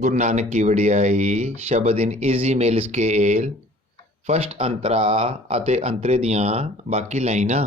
गुरु नानक की वडियाई शब्द in easy male scale first अंतरा अते अंतरे दियां बाकी लाइनां।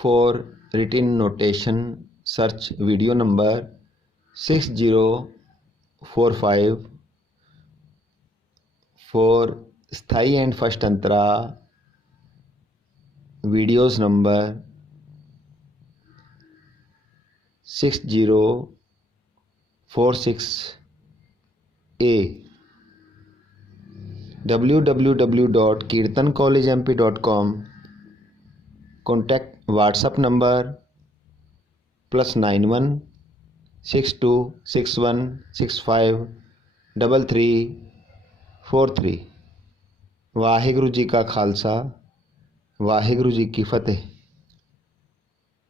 For written notation, search video number 6045 for स्थाई and first Antara videos number 6046A www.kirtancollegemp.com Contact WhatsApp number +91 62 61 65 3343। Waheguru ji का खालसा वाहिगुरु जी की फतेह।